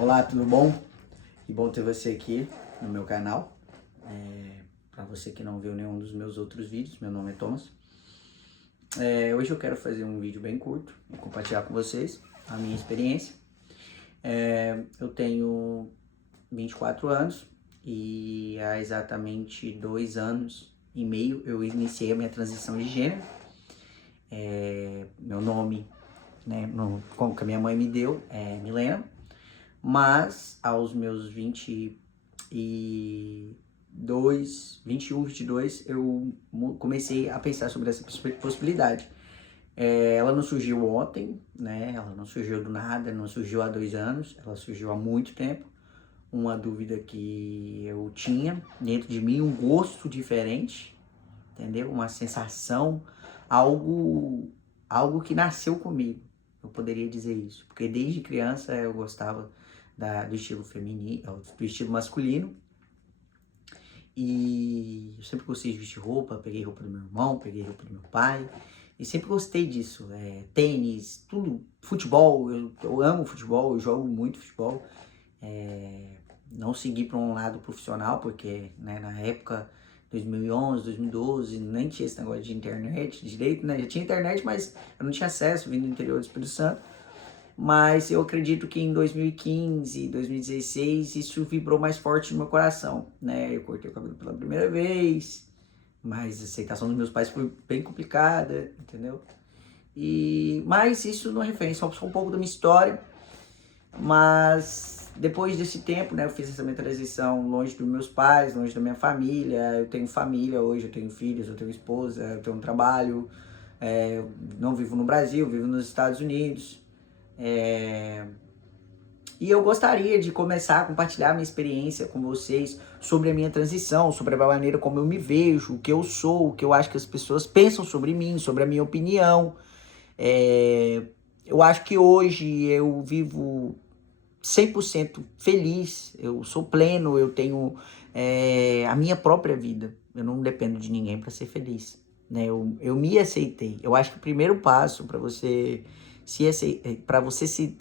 Olá, tudo bom? Que bom ter você aqui no meu canal. Para você que não viu nenhum dos meus outros vídeos, meu nome é Thomas. Hoje eu quero fazer um vídeo bem curto e compartilhar com vocês a minha experiência. Eu tenho 24 anos e há exatamente 2 anos e meio eu iniciei a minha transição de gênero. Meu nome, né, como que a minha mãe me deu, é Milena. Mas aos meus 22, eu comecei a pensar sobre essa possibilidade. Ela não surgiu ontem, né? Ela não surgiu do nada, não surgiu há 2 anos, ela surgiu há muito tempo. Uma dúvida que eu tinha dentro de mim, um gosto diferente, entendeu? Uma sensação, algo, algo que nasceu comigo. Eu poderia dizer isso, porque desde criança eu gostava do estilo feminino, do estilo masculino. E eu sempre gostei de vestir roupa, peguei roupa do meu irmão, peguei roupa do meu pai. E sempre gostei disso, tênis, tudo, futebol, eu amo futebol, eu jogo muito futebol. Não segui para um lado profissional, porque, né, na época, 2011, 2012, nem tinha esse negócio de internet direito, né? Já tinha internet, mas eu não tinha acesso, vindo do interior do Espírito Santo. Mas eu acredito que em 2015, 2016, isso vibrou mais forte no meu coração, né? Eu cortei o cabelo pela primeira vez, mas a aceitação dos meus pais foi bem complicada, entendeu? Mas isso não é referência, só um pouco da minha história. Mas depois desse tempo, né, eu fiz essa minha transição longe dos meus pais, longe da minha família. Eu tenho família hoje, eu tenho filhos, eu tenho esposa, eu tenho um trabalho. Eu não vivo no Brasil, vivo nos Estados Unidos. E eu gostaria de começar a compartilhar minha experiência com vocês sobre a minha transição, sobre a maneira como eu me vejo, o que eu sou, o que eu acho que as pessoas pensam sobre mim, sobre a minha opinião. Eu acho que hoje eu vivo 100% feliz, eu sou pleno, eu tenho a minha própria vida. Eu não dependo de ninguém para ser feliz, né? Eu me aceitei. Eu acho que o primeiro passo para você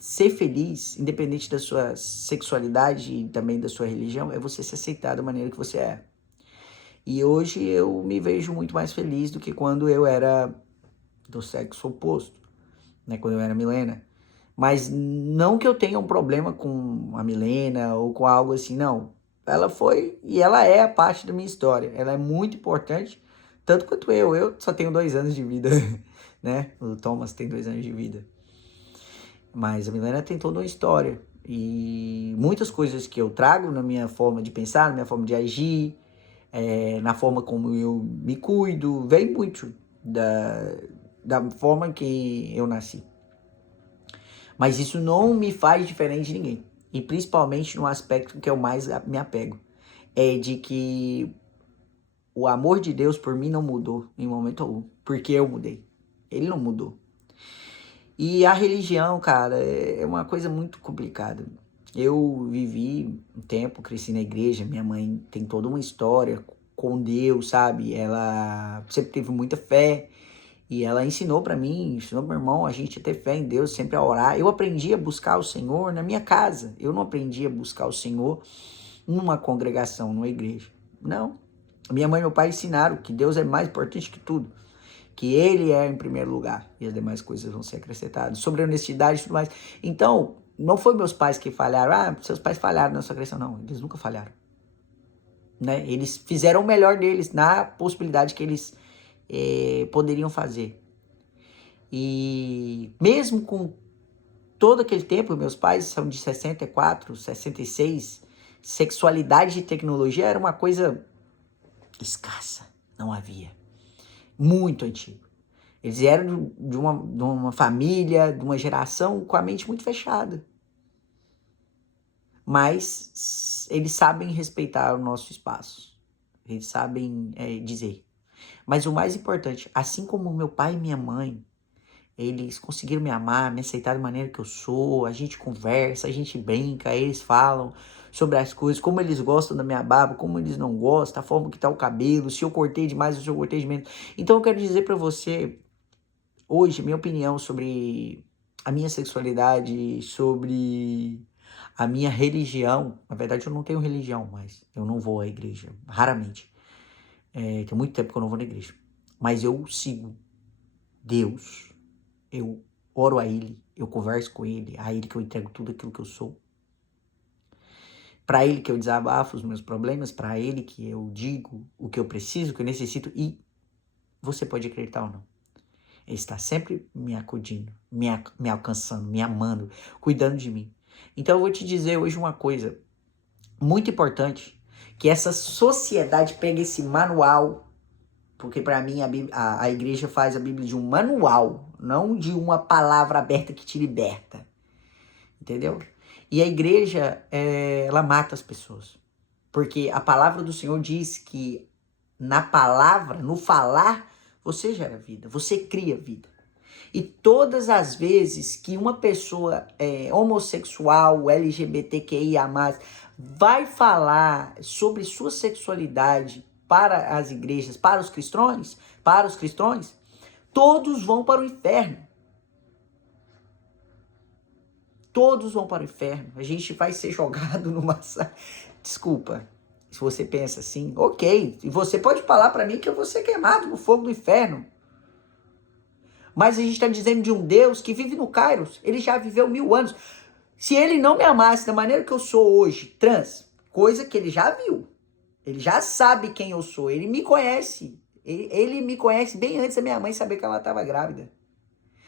ser feliz, independente da sua sexualidade e também da sua religião, é você se aceitar da maneira que você é. E hoje eu me vejo muito mais feliz do que quando eu era do sexo oposto, né? Quando eu era Milena. Mas não que eu tenha um problema com a Milena ou com algo assim, não. Ela foi e ela é a parte da minha história. Ela é muito importante, tanto quanto eu. Eu só tenho 2 anos de vida, né? O Thomas tem 2 anos de vida. Mas a Milena tem toda uma história. E muitas coisas que eu trago na minha forma de pensar, na minha forma de agir, na forma como eu me cuido, vem muito da forma que eu nasci. Mas isso não me faz diferente de ninguém. E principalmente no aspecto que eu mais me apego. É de que o amor de Deus por mim não mudou em momento algum. Porque eu mudei. Ele não mudou. E a religião, cara, é uma coisa muito complicada. Eu vivi um tempo, cresci na igreja. Minha mãe tem toda uma história com Deus, sabe? Ela sempre teve muita fé. E ela ensinou para mim, ensinou pro meu irmão, a gente a ter fé em Deus, sempre a orar. Eu aprendi a buscar o Senhor na minha casa. Eu não aprendi a buscar o Senhor numa congregação, numa igreja. Não. Minha mãe e meu pai ensinaram que Deus é mais importante que tudo. Que Ele é em primeiro lugar. E as demais coisas vão ser acrescentadas. Sobre a honestidade e tudo mais. Então, não foi meus pais que falharam. Ah, seus pais falharam na sua criação. Não, eles nunca falharam. Né? Eles fizeram o melhor deles na possibilidade que eles poderiam fazer. E mesmo com todo aquele tempo, meus pais são de 64, 66, sexualidade e tecnologia era uma coisa escassa, não havia. Muito antigo. Eles eram de uma família, de uma geração com a mente muito fechada. Mas eles sabem respeitar o nosso espaço. Eles sabem dizer. Mas o mais importante, assim como meu pai e minha mãe, eles conseguiram me amar, me aceitar da maneira que eu sou, a gente conversa, a gente brinca, eles falam sobre as coisas, como eles gostam da minha barba, como eles não gostam, a forma que tá o cabelo, se eu cortei demais ou se eu cortei de menos. Então eu quero dizer pra você, hoje, minha opinião sobre a minha sexualidade, sobre A minha religião, na verdade eu não tenho religião mais, eu não vou à igreja, raramente. Tem muito tempo que eu não vou na igreja. Mas eu sigo Deus, eu oro a Ele, eu converso com Ele, a Ele que eu entrego tudo aquilo que eu sou. Para Ele que eu desabafo os meus problemas, para Ele que eu digo o que eu preciso, o que eu necessito. E você pode acreditar ou não, Ele está sempre me acudindo, me alcançando, me amando, cuidando de mim. Então eu vou te dizer hoje uma coisa muito importante, que essa sociedade pega esse manual, porque para mim a igreja faz a Bíblia de um manual, não de uma palavra aberta que te liberta, entendeu? E a igreja, ela mata as pessoas, porque a palavra do Senhor diz que na palavra, no falar, você gera vida, você cria vida. E todas as vezes que uma pessoa homossexual, LGBTQIA+, vai falar sobre sua sexualidade para as igrejas, para os cristãos, todos vão para o inferno. Todos vão para o inferno. A gente vai ser jogado numa... Desculpa, se você pensa assim, ok. E você pode falar para mim que eu vou ser queimado no fogo do inferno. Mas a gente está dizendo de um Deus que vive no Kairos. Ele já viveu 1000 anos. Se ele não me amasse da maneira que eu sou hoje, trans, coisa que ele já viu. Ele já sabe quem eu sou. Ele me conhece. Ele me conhece bem antes da minha mãe saber que ela estava grávida.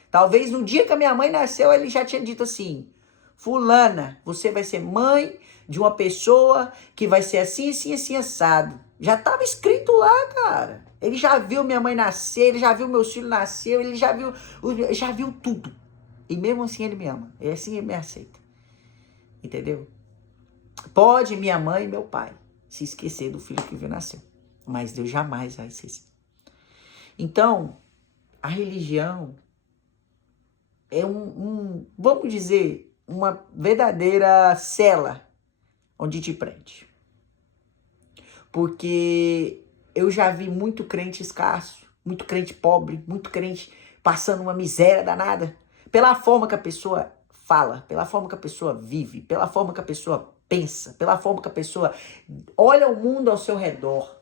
Talvez no dia que a minha mãe nasceu, ele já tinha dito assim: fulana, você vai ser mãe de uma pessoa que vai ser assim, assim, assim, assado. Já estava escrito lá, cara. Ele já viu minha mãe nascer, ele já viu meus filhos nascer, ele já viu tudo. E mesmo assim ele me ama. E assim ele me aceita. Entendeu? Pode minha mãe e meu pai se esquecer do filho que nasceu. Mas Deus jamais vai esquecer. Então, a religião é vamos dizer, uma verdadeira cela onde te prende. Porque eu já vi muito crente escasso, muito crente pobre, muito crente passando uma miséria danada. Pela forma que a pessoa fala, pela forma que a pessoa vive, pela forma que a pessoa pensa, pela forma que a pessoa olha o mundo ao seu redor.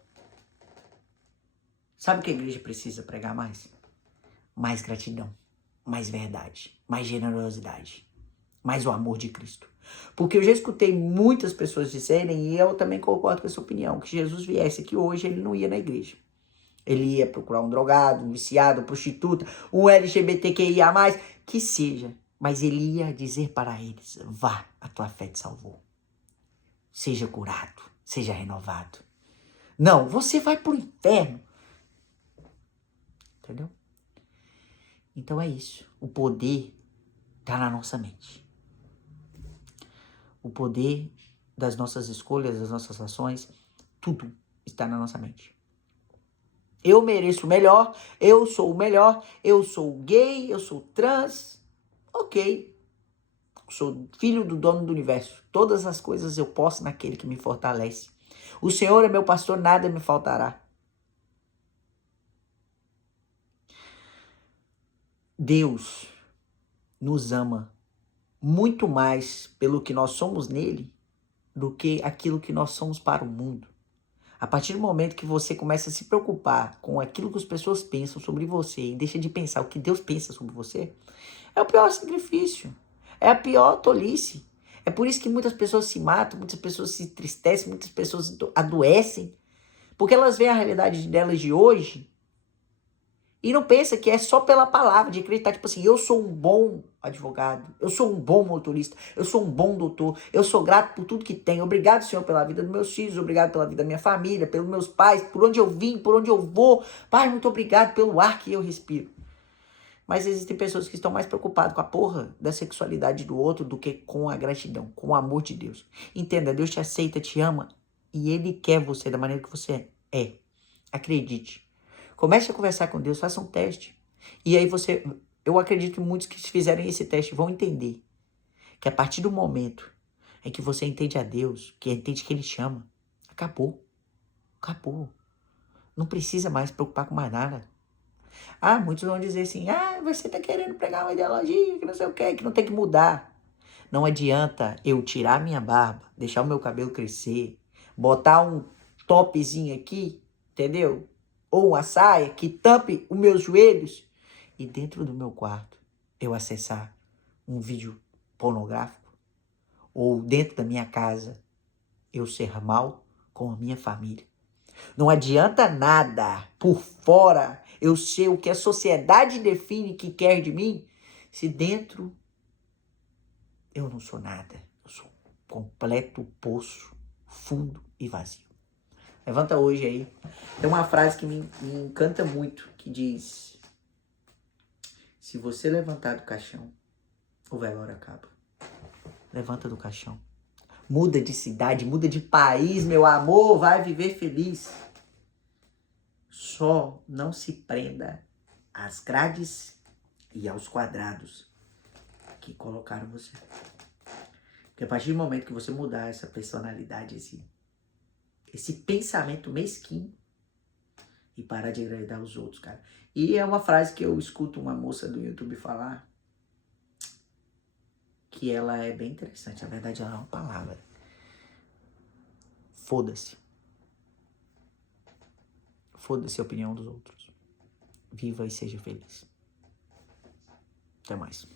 Sabe o que a igreja precisa pregar mais? Mais gratidão, mais verdade, mais generosidade, mais o amor de Cristo. Porque eu já escutei muitas pessoas dizerem, e eu também concordo com essa opinião, que Jesus viesse aqui hoje, ele não ia na igreja. Ele ia procurar um drogado, um viciado, uma prostituta, um LGBTQIA+, que seja. Mas ele ia dizer para eles: vá, a tua fé te salvou. Seja curado, seja renovado. Não, você vai pro inferno. Entendeu? Então é isso. O poder está na nossa mente. O poder das nossas escolhas, das nossas ações, tudo está na nossa mente. Eu mereço o melhor, eu sou o melhor, eu sou gay, eu sou trans, ok. Sou filho do dono do universo. Todas as coisas eu posso naquele que me fortalece. O Senhor é meu pastor, nada me faltará. Deus nos ama muito mais pelo que nós somos nele do que aquilo que nós somos para o mundo. A partir do momento que você começa a se preocupar com aquilo que as pessoas pensam sobre você e deixa de pensar o que Deus pensa sobre você, é o pior sacrifício. É a pior tolice. É por isso que muitas pessoas se matam, muitas pessoas se entristecem, muitas pessoas adoecem, porque elas veem a realidade delas de hoje e não pensa que é só pela palavra, de acreditar, tipo assim, eu sou um bom advogado, eu sou um bom motorista, eu sou um bom doutor, eu sou grato por tudo que tenho. Obrigado, Senhor, pela vida dos meus filhos, obrigado pela vida da minha família, pelos meus pais, por onde eu vim, por onde eu vou. Pai, muito obrigado pelo ar que eu respiro. Mas existem pessoas que estão mais preocupadas com a porra da sexualidade do outro do que com a gratidão, com o amor de Deus. Entenda, Deus te aceita, te ama e Ele quer você da maneira que você é. Acredite. Comece a conversar com Deus, faça um teste. E aí eu acredito que muitos que fizerem esse teste vão entender que a partir do momento em que você entende a Deus, que entende que Ele te ama, acabou. Acabou. Não precisa mais se preocupar com mais nada. Muitos vão dizer assim, você tá querendo pregar uma ideologia que não sei o quê, que não tem que mudar. Não adianta eu tirar minha barba, deixar o meu cabelo crescer, botar um topzinho aqui, entendeu? Ou uma saia que tampe os meus joelhos e dentro do meu quarto eu acessar um vídeo pornográfico, ou dentro da minha casa eu ser mal com a minha família. Não adianta nada por fora eu ser o que a sociedade define que quer de mim, se dentro eu não sou nada. Eu sou um completo poço, fundo e vazio. Levanta hoje aí. Tem uma frase que me encanta muito, que diz: se você levantar do caixão, o velório acaba. Levanta do caixão. Muda de cidade, muda de país, meu amor, vai viver feliz. Só não se prenda às grades e aos quadrados que colocaram você. Porque a partir do momento que você mudar essa personalidade, esse pensamento mesquinho, e parar de agradar os outros, cara. E é uma frase que eu escuto uma moça do YouTube falar, que ela é bem interessante. Na verdade, ela é uma palavra. Foda-se. Foda-se a opinião dos outros. Viva e seja feliz. Até mais.